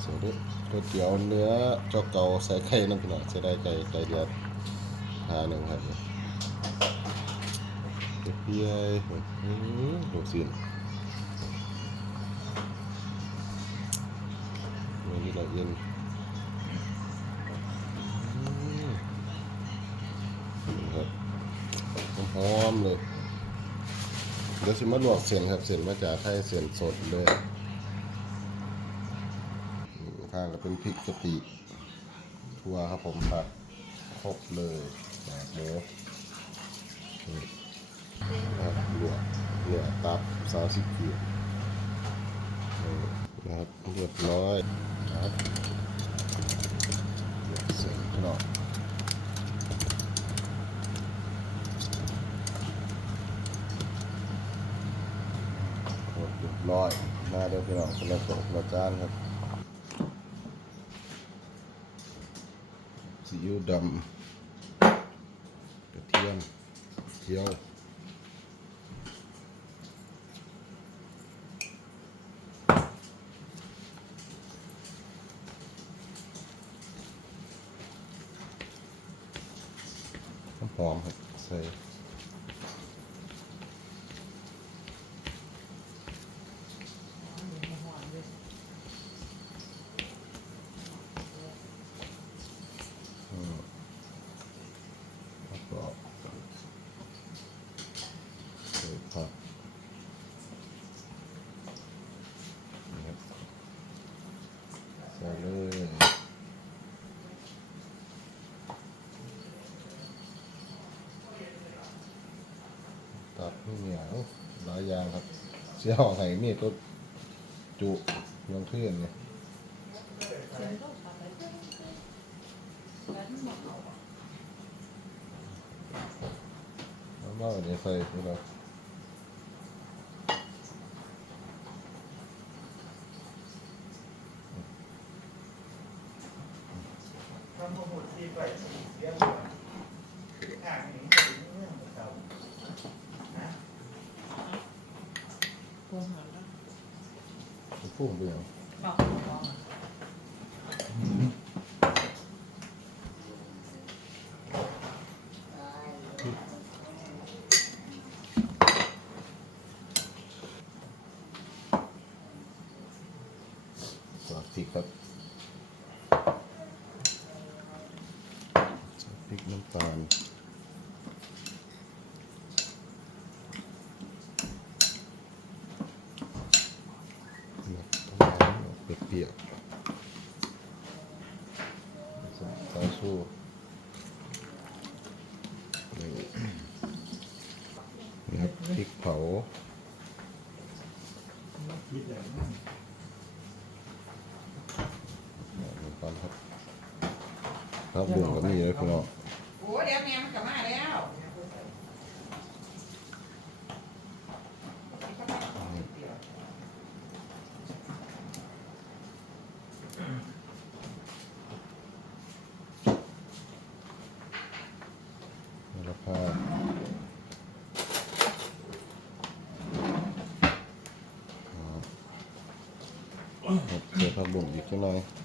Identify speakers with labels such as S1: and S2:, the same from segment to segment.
S1: เสียดิก๋วยเตี๋ยวเนื้อเจ้าเก่าใส่ไข่น้ำพี่น้องจะได้ไก่ไก่เดียวหาหนึ่งครับเปียยอืมดูสิเนื้อที่ละเอียดอืมนี่ครับหอมเลยเดี๋ยวสิมาลวกเส้นครับเส้นมาจากไทยเส้นสดเลย ข้างก็เป็นพริกกะปิทั่วครับผมผัดครบเลยแบบหมูนะครับลวกเนื้อตับซาซิกินี่นะครับเรียบร้อยนะครับเส้นกรอบหมดเรียบร้อยมาเดี๋ยวพี่น้องคนละตกละจานครับซี อิ๊วดำกระเทียมเจียวหอมครับใส่ อืมแล้วก็ใส่ผักนะครับใส่เลย ตัดนี่เหนียวหลายอย่างครับ เสียหอไห้มีก็จุยังเพื่อนเนี่ยแล้วก็เดี๋ยวใส่ไปเลย
S2: ทำโมโหทีไปเสียหัวข้างนี้จะเป็นเรื่องของเรานะ
S3: ปรุงหอมแล้ว
S1: พุ่งไปยัง
S3: บอกบอก
S1: ซอสพริกครับซอสพริกน้ำตาลเปียกๆใส่ซอสชูนี่นี่ครับพริกเผา
S2: คิดอย่างนั้น
S1: ลงไปครับครับบุ้งกับนี่เลยพี่น้อง
S3: โอ้เดี๋ยวแม่มันกลับมาแล้ว
S1: กบุ้งอีกสักหน่อย
S4: เข้า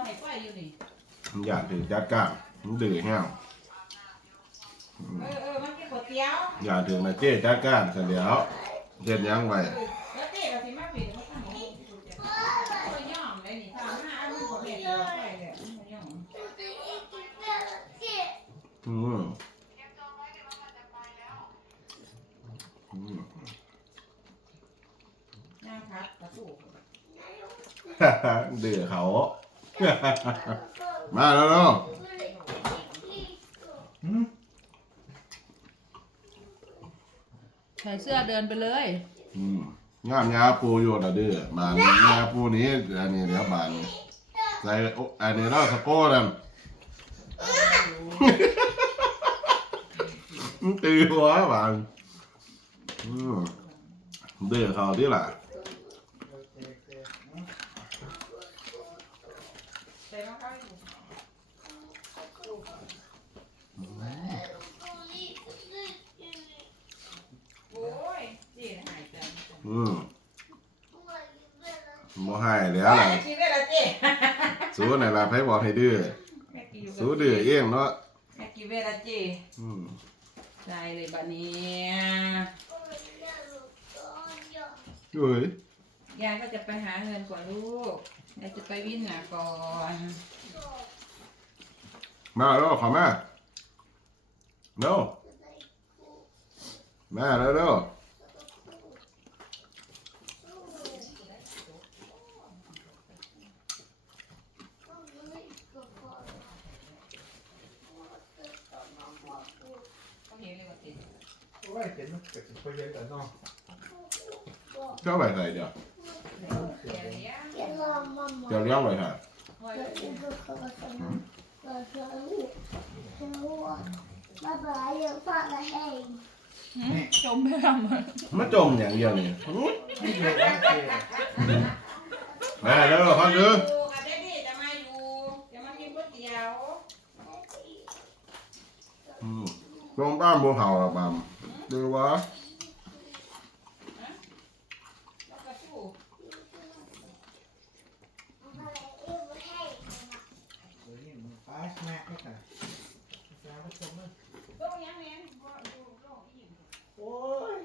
S4: ห้
S1: ไปอยู่นี่
S3: มันอยา
S1: กถือจัดการมันดื้อแห้ว
S3: เออเออมันกินก๋วยเตี๋ยว
S1: อยากถือนะเจ๊จัดการเสร็จแล้วเฮ็ดหยังไว้
S3: อืมอืมย่างพัดกระตู้
S1: ดื้อเขา มาแล้วเนาะ
S2: หืม
S3: ใส่เสื้อเดินไปเลย
S1: อืมงามยาปูอยู่นะดื้อบานยาปูนี้อันนี้เดี๋ยวบานใส่โอ้อันนี้เราสะโก้นั่น มันตีหัวบานอืมดื้อเขาที่ล่ะ
S2: โอเคโอเคเนาะ
S3: ใส่รองเท้าให้ดูโอ้ยเจ๊หายใจ
S1: อืมโมให้แล้วล่ะ
S3: คิดได้ละเจ๊
S1: สู้ไหนล่ะไผบอกให้ดื้อ
S3: แม่กี่อยู่กับ
S1: สู้ดื้อเองเนาะ
S3: แม่กี่เวลาเจ๊
S1: อืม
S3: ใช่เลยบัดนี้
S1: เฮ้ย
S3: ยายก็จะไปหาเงินก่อนลูกยายจะไปวิ่งหาก่อน
S1: มาแล้วขอมาเร็วมาเร็วเร็ว
S3: เขาเห็นเลยว่าเจ๊
S2: โอ้ยเป็น มันเกิดไปเยอะแต่นอก
S1: เจ้าไปไหนเดี๋ยว
S3: เดี๋
S1: ยวเลี้ยวไปไห
S4: น
S3: จมไปทำอะ
S1: มันจมอย่างเดียวนี่
S2: แม่
S1: แล้วพันเดือ
S3: กับเดดี้จะมาอยู่จะมากินก๋วยเตี๋ยว
S1: อืงบ้านบัวห่าละบาม ดูวะ
S3: แล้วก็ชู้
S2: เดี๋ยวนี้มันป้าสแน็คนี่ค่ะจะมาชมเลย
S3: ต้องยังแม่นบ่ดูโลกอีก
S2: โอ้ย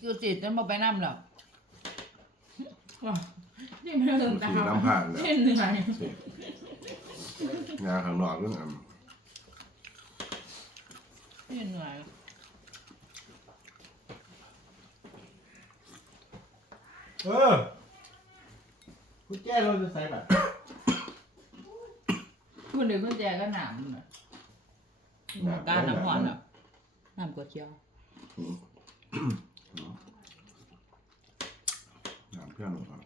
S3: คิวจิตจะมาไปน้ำหรอก นี่ไม่ลืมตา
S1: สีน้ำผ่านเลย
S3: เล่นเหนื่อย
S1: งานข้างนอกเรื่องอัน
S3: เล่นเหนื่อย
S2: เออคุณแจ้เราจะใส่แบบ
S3: คุณเดี๋ยวคุณแจก็หนามน่ะการน้ำหอนอะน้ำกดเจียว
S1: งานเพื่อนหนูก่อน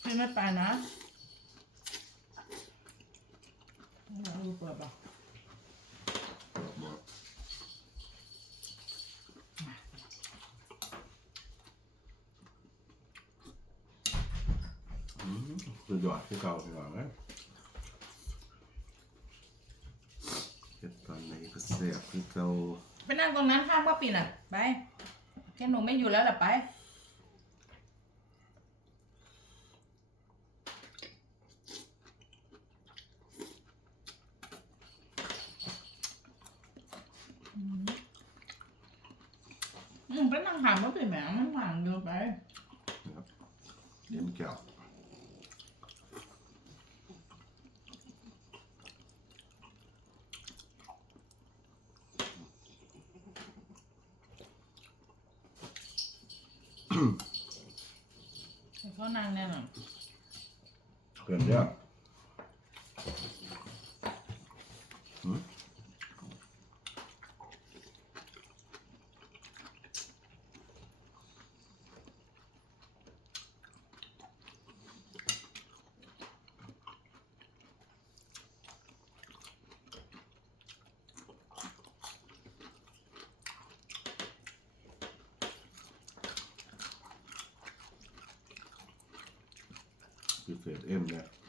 S3: ไม่ไม่ไปนะดูเปิดป่ะ
S1: บอกอืมสุดยอดที่เก่าที่เก่าเลยเฮ็ดตอนนี้ก็เสียบที่เก่า
S3: ไปนั่งตรงนั้นข้างป้าปิ่นอะ ไปแค่หนูไม่อยู่แล้วแหละไป อืมไปนั่งหางป้าปิ่นแหมมันห่างอยู่ไป
S1: เลี้ยงแก้ว
S3: เขานั่งแน่นอน
S1: เกินเพิ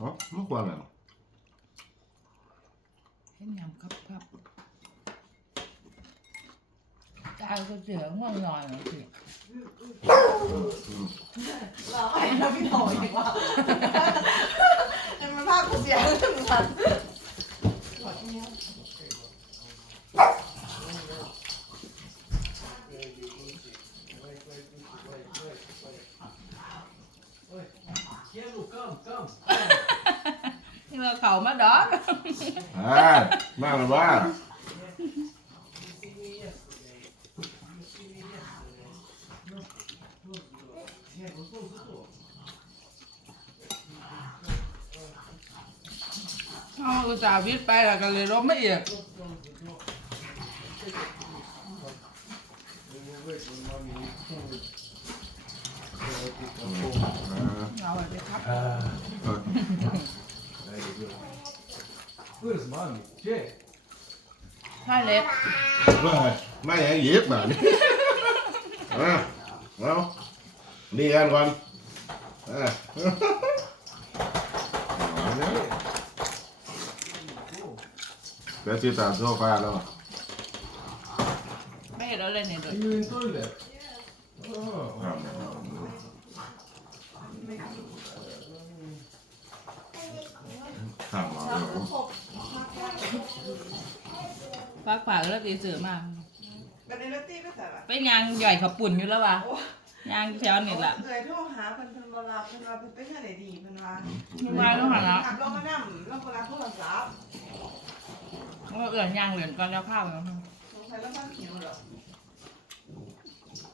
S1: อ็มเนี่ยอ๋อไม่ควรเลย
S3: เห็นยำครับครับตายก็เสือง่วงนอนเลยสิ
S5: เราให้เราพี่หน่อยดีกว่าไอ้มันภาพกูเสียเรื่องมัน
S3: นี่เราเขามาดอน
S1: อ่านั่งเลยว่า
S3: เอาอุตส่าห์วิทย์ไปแล้วก็เลยล้มไม่เอียด
S1: อ่า
S3: เอาไปครับ
S2: Where's mommy? Jay.
S3: ถ้าเล็ก
S1: ไม่ไม่ยังหยิบแบบนี้อะเอาดีกันก่อนอะเอาเนี่ยเดี๋ยวที่ตามโซฟาแล้ว
S3: ไม่เห็นเราเลยเนี่ยเลย
S2: You in toilet? Oh.
S1: ข้างมาเดี๋ยว
S3: ปากปากแล้วตีเสือมาก
S5: เป็นในรถตี้ก็แต่ละ
S3: ไปยางใหญ่ขับปุ่นอยู่แล้ววะยางแถวนี่แหละ
S5: เคยโทรหาเพิ่นเพิ่นบ่รับเพิ่นว่าเพิ่นไปเฮ็ดได้ดีเพิ่นว่า
S3: ไม่ไหวแล้วหันละ
S5: ขับลงมานั่เราบ่รับโทรศัพท์
S3: ว่าเอื่อนยางเหลือนก่อนแล้วข้าวแล้ว
S5: สงสัยแล้วมันหิวเหรอ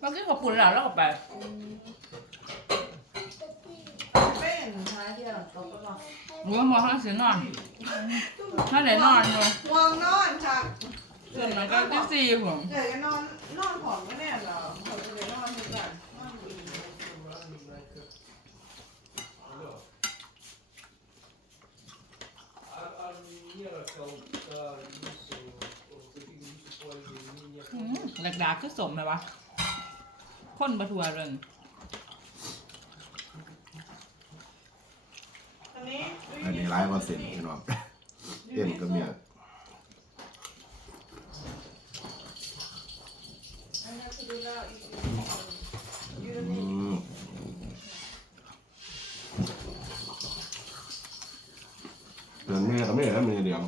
S3: เรากินขับปุ่นแล้วเราก็ไป
S5: เป็นหาเดียวตกเนาะ
S3: หัวมอเขาเสีนอนถ้าไหนนอนเลย
S5: ง่วางนอนค่ะ
S3: เกินมันก็ที่สี่ผม
S5: เดี๋ยวจะนอนนอนผอมก็แน่เหรอเขาจะเลยนอนทุกวันนอนดี
S3: หลักดาคือสมเลยวะ คนบะทัวเริง
S1: หลายเปอร์เซ็นต์ใช่น้องเส้นก็เนี่ยเดือนแม่ก็ไม่ได้มีเดียว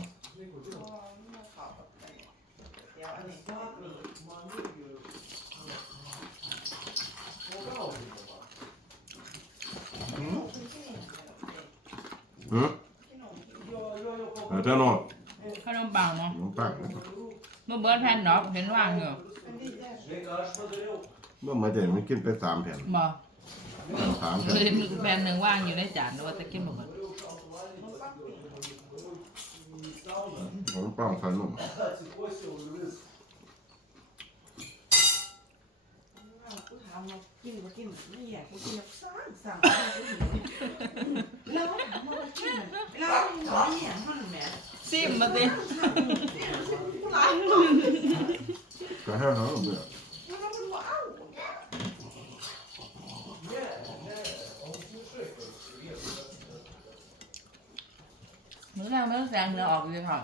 S5: อืม
S1: เออเจ้าโน่น
S3: ขนมปังเนาะ
S1: น้องปัง
S3: เมื่อเบิร์ดแผ่นดอกเห็นวางอยู่
S5: เป็นที่แรก
S1: เมื่อมาเจอมันกินไปสามแผ่น
S3: บ่
S1: สามแผ่น
S3: เลยมีแผ่นหนึ่งว่างอยู่ในจานแต่ว่าจะกินบ่หมด
S1: น้องปังใส่นุ่ม
S5: กูถามว่ากินบ่กินไม่อยากกูกินแบบสั่งสั่งแล้วถามว่ากินแล้วหมอเนี่ยมันแหม
S3: ซิมมาสิ
S5: กูร้านมัน
S1: ก็ให้เขาเบื่อ
S5: มันว้าว
S3: มื้อแรกมื้อแซงเนื้อออกเลยค่ะ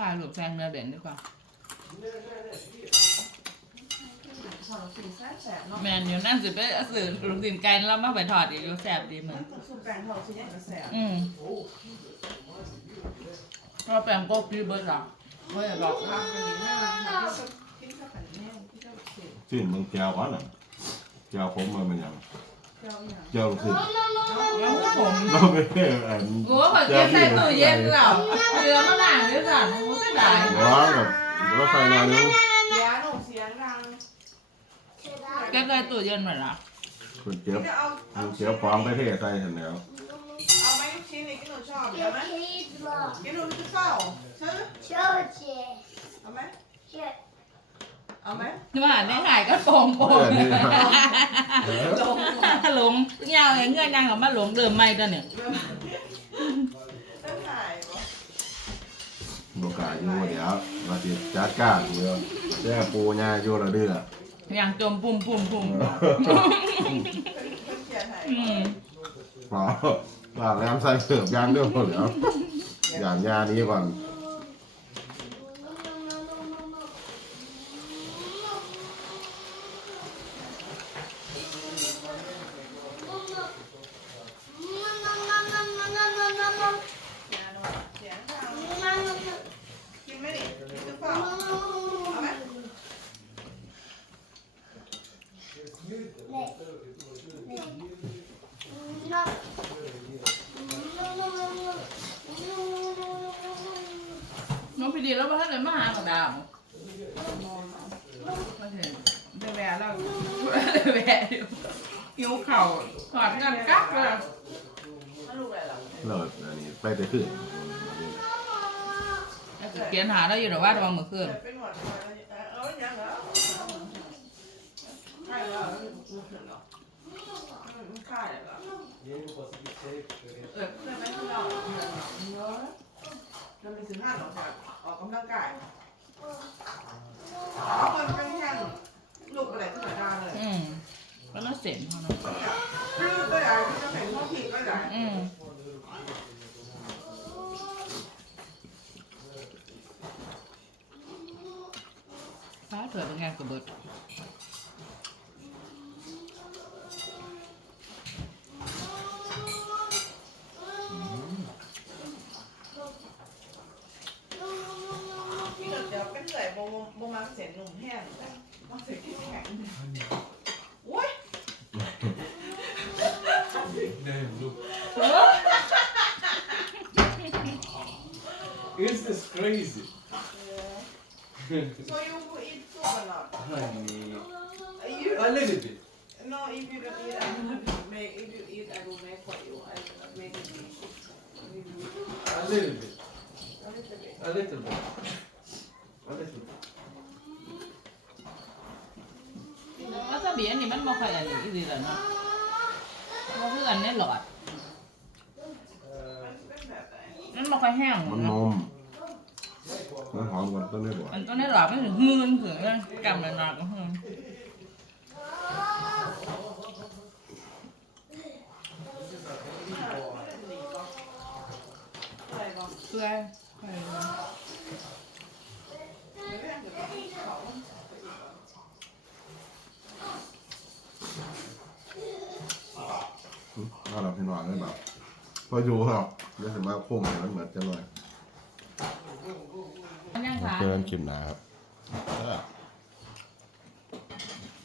S3: ถ่ายรูปแซงเนื้อเด่นดีกว่า
S5: ขอสิ่งแซ่บแซ่บเนาะ
S3: แมนอยู่นั่นสิไปสื่อลูกดินไก่แล้วมาไปทอดอีกอยู่แซ่บดีเหมื
S5: มั
S3: อน
S5: นสุดแปลงทองชิ้นใหญ่ กระแสบ
S3: อืมเราแปลงก๊กพี่เบิร์ดหรอเบิร์ดบอก
S5: ทำกันนี้น่ารักกินข้าวผัดแม่ที่เจ้าเสีย
S1: สิ้นมึงแก้ววะน่ะแก้วผมมันเป็นยัง
S5: เจ้าอย่าง
S1: แก้วขึ้น
S3: แล้วผม
S1: เราไม่ได้อัน
S3: โอ้ขอเก็บใส่ตู้เย็นเหรอเรือมาหนังด้วยกันโอ้เสียดาย
S1: ร้อนแบบเราใส่หน่อยนึง
S5: เสียหนูเสียงดัง
S3: เก็บใส่ตู้เย็นหมดละ
S1: คนเจ็บ
S5: จะเอาเอา
S1: คนเจ็บฟองไปเทใส่เสร็จแล้ว
S5: เอาไหมลูกชิ้นนี่กินหนูชอบเดี๋ยวไหมกินหนูจะเฝ้าซื้อเอาไหมเอาไหม
S3: นี่ว่าในหายก็โป่งโป่ง
S1: เออ
S3: หลงหลงยาวเลยเงื่อนยังกับมาหลงเดิมไม่ตัวเนี่ย
S5: ต้องถ่ายปะ
S1: โอกาสอยู่เดี๋ยวเราจะจัดการเดี๋ยวแจ้ปูญาโยระเดือ
S3: ยังจมปุ่มปุ่มปุ่ม
S5: เพิ่งเขียนถ่าย
S3: อืม
S1: เป ล่าปลาแล้วใส่เสิร์ฟยางด้วยเดี๋ยวอย่างยานี้ก่อน
S5: เสียงดังเสียงดังกินไหมนี่กินจะเฝ้าเอาไหม
S3: น้องพี่ดีแล้วว่าถ้าเกิ ดมาหาของดาวมาเห็นเดแวะแล้วเดแวะอยู่หิวเข่าถอดกันกักเลย
S5: มาลูกอะไรล่ะ
S1: เลิศอันนี้ไปแต่ขึ้น
S3: เขียนหาได้อยู่แต่ว่าระวังมือขึ้น
S5: เป็นหวัดเอาอ ย่างเหรอใช่แล้วกูเห็นหรอไม่ใช่หรอเออเพื่อนไราเนาะเราไปสิบห้าหรอกค่ะออกกำลังกายเอาคนเป็นแค่ลูกอะไรก็ไม่ได้เลย
S3: อืมก็น่าเสียงเขานะ
S5: คือก็ได้ที่จะเป็นข้อผิดก็ได้
S3: อืมฟ้าเถื่อเป็นไงกับเบิร์ด
S5: พี่เราจะเป็นเหนื่อย บงบงมาเสียหนุ่มแห้งมาเสียที่แข็งโอ้ย
S2: Is this crazy?
S5: so you eat soup or not
S2: Honey.
S5: you
S2: A little bit.
S5: no if you don't eat I will make if you eat I will make for you I will not make it
S2: A little bit.
S5: a little bit
S2: A little bit. A little bit.
S3: แล้วถ้าเบียร์นี่มันบ่ค่อยอันนี้อีหลีแล้วเนาะบ่คืออันในหลอด
S5: มันเป็นแบบไหน
S3: มันบ่ค่อยแห้ง
S1: มันน
S3: เนาะ
S1: มมันหอมกว่าต้นนี้บ่
S3: อันตัวในหลอดมันถึงหืนถึงเรื่องกำเลยหนอก็หืน
S5: อะไรบ้าง
S3: เพื่อค่อย
S1: ถ้าเราพี่น้องได้แบบพออยู่ครับ เดี๋ยวว่าโค้งเนี่ยมันเหมือนจะลอย เจอกันคลิปหนาครับ